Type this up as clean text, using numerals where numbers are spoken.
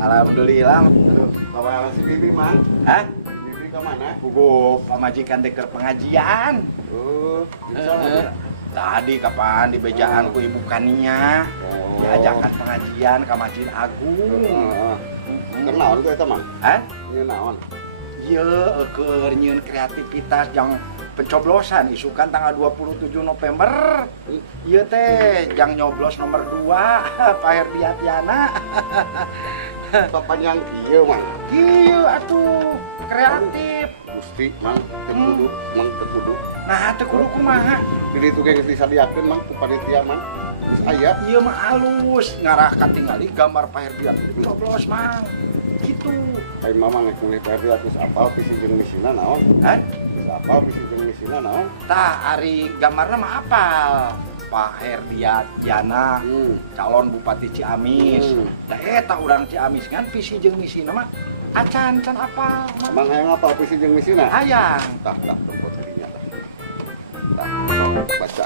Alhamdulillah. Aduh, bawa si Bibi, Mang. Hah? Bibi ke mana? Puguh pamajikan deker pengajian. Tadi kapan di bejaan ku ibu kania. Diajakan pengajian ke Masjid Agung. Kenaon tuh eta, Mang? Hah? Ieu naon? Iya, keur nyieun kreativitas yang pencoblosan isukan tanggal 27 November. Iya teh, yang nyoblos nomor 2 Pak Herdiatiana. Papan yang kieu, Mang. Iya atuh, kreatif. Gusti, Mang, teu kudu, Mang teu kudu. Nah, teu kudu kumaha? Di ditu ge geus disadiakeun, Mang, ku panitia, Mang. Geus aya. Iya mah halus, ngarah katingali gambar Pak Herdiatiana dicoblos, Mang. Gitu. Ai mamang geus mulih PRD atuh apal visi jeung misina naon? Hah? Geus apal visi jeung misina naon? Tah, ari gambarna mah apal. Pak Herdiatiana, calon Bupati Ciamis. Da eta urang Ciamis kan visi jeung misina mah acan apal. Mang hayang apal visi jeung misina? Hayang. Tah, tempat dinya tah. Tah, baca.